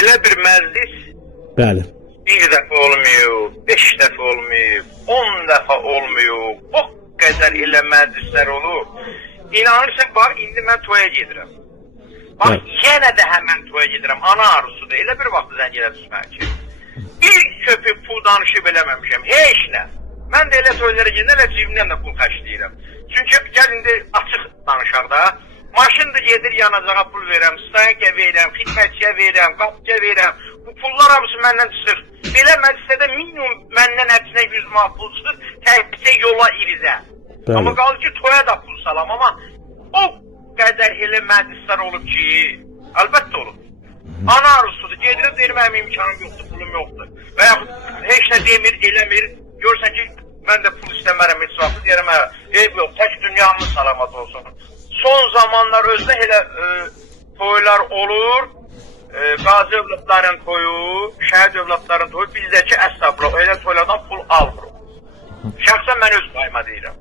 Elə bir məclis Bəli. bir dəfə olmuyor, 5 dəfə olmuyor, 10 dəfə olmuyor. O qədər elə məclislər olur. İnanırsan, bax, indi mən toya gedirəm. Bax, yenə də həmən toya gedirəm. Ana arzusudur. Elə bir vaxt zəng elə düşmər ki. Bir köpük pul danışıb eləməmişəm. Heç nə. Mən də elə toylara gedirəm, elə cibimdən də pul xərcləyirəm. Çünki gəl indi açıq danışaq da. Maşın da gedir yanacağa pul verirəm, stayaka verirəm, xidmətçiyə verirəm, qapıya verirəm. Bu pullar hamısı məndən çıxır. Belə məclisədə minimum məndən həbsinə 100 manat pul çıxır, təkcə yola irizə. Amma qalır ki, toya da pul salam, amma o qədər elə məclislər olub ki, əlbəttə olub. Ana arzusudur, gedirəm, deyirəm, mənim imkanım yoxdur, pulum yoxdur. Və yaxud heç nə demir, eləmir, görürsən ki, mən də pul istəmərəm, heç vaxtı deyirəm, eyb yox, tək dünyamız salamat olsun. Son zamanlar özdə elə toylar olur, qazi övladların toyu, şəhid övladların toyu, bizdəki əsnaflar, elə toylardan pul almır. Şəxsən mən öz payıma deyirəm.